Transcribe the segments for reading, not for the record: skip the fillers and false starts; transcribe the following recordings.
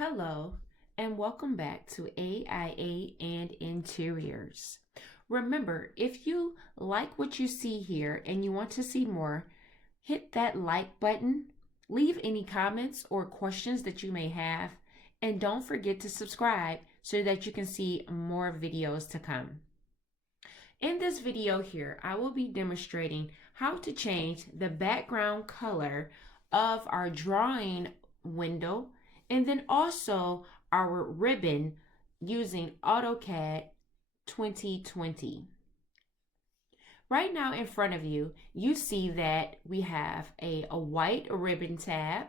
Hello, and welcome back to AIA and Interiors. Remember, if you like what you see here and you want to see more, hit that like button, leave any comments or questions that you may have, and don't forget to subscribe so that you can see more videos to come. In this video here, I will be demonstrating how to change the background color of our drawing window and then also our ribbon using AutoCAD 2020. Right now in front of you, you see that we have a white ribbon tab,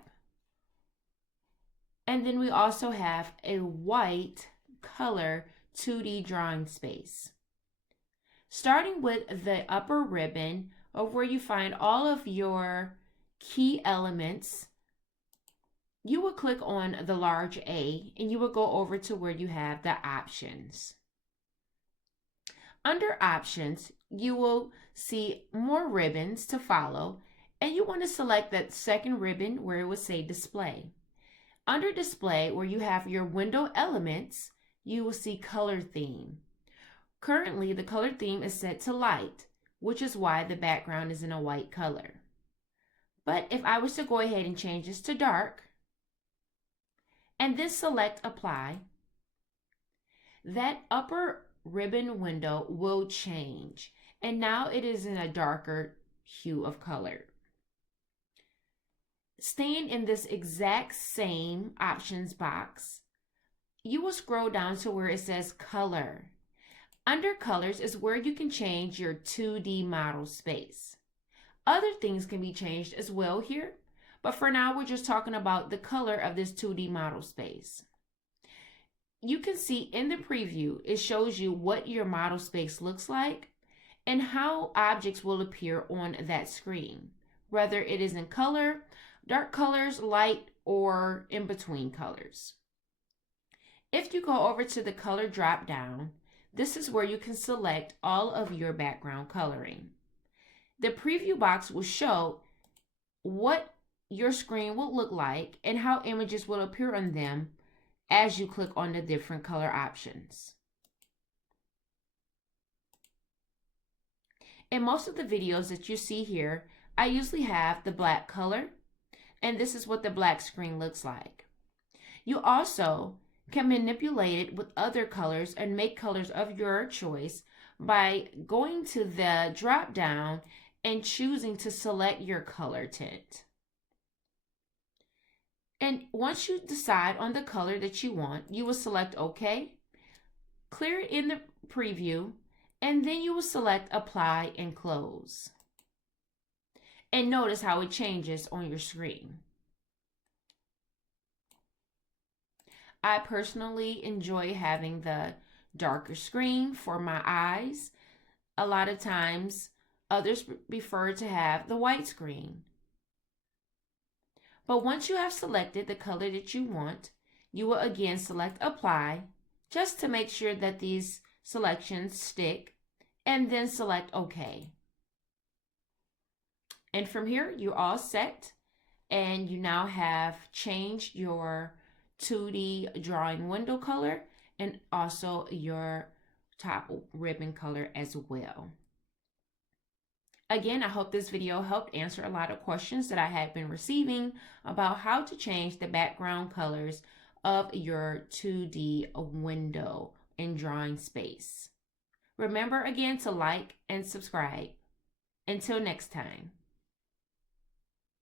and then we also have a white color 2D drawing space. Starting with the upper ribbon of where you find all of your key elements, you will click on the large A and you will go over to where you have the options. Under options, you will see more ribbons to follow, and you want to select that second ribbon where it would say display. Under display, where you have your window elements, you will see color theme. Currently, the color theme is set to light, which is why the background is in a white color. But if I was to go ahead and change this to dark, and then select apply, that upper ribbon window will change, and now it is in a darker hue of color. Staying in this exact same options box, you will scroll down to where it says color. Under colors is where you can change your 2D model space. Other things can be changed as well here, but for now we're just talking about the color of this 2D model space. You can see in the preview, it shows you what your model space looks like and how objects will appear on that screen, whether it is in color, dark colors, light, or in between colors. If you go over to the color drop down, this is where you can select all of your background coloring. The preview box will show what your screen will look like and how images will appear on them as you click on the different color options. In most of the videos that you see here, I usually have the black color, and this is what the black screen looks like. You also can manipulate it with other colors and make colors of your choice by going to the drop down and choosing to select your color tint. And once you decide on the color that you want, you will select OK, clear it in the preview, and then you will select apply and close. And notice how it changes on your screen. I personally enjoy having the darker screen for my eyes. A lot of times others prefer to have the white screen. But once you have selected the color that you want, you will again select apply just to make sure that these selections stick, and then select OK. And from here, you're all set, and you now have changed your 2D drawing window color and also your top ribbon color as well. Again, I hope this video helped answer a lot of questions that I had been receiving about how to change the background colors of your 2D window and drawing space. Remember again to like and subscribe. Until next time.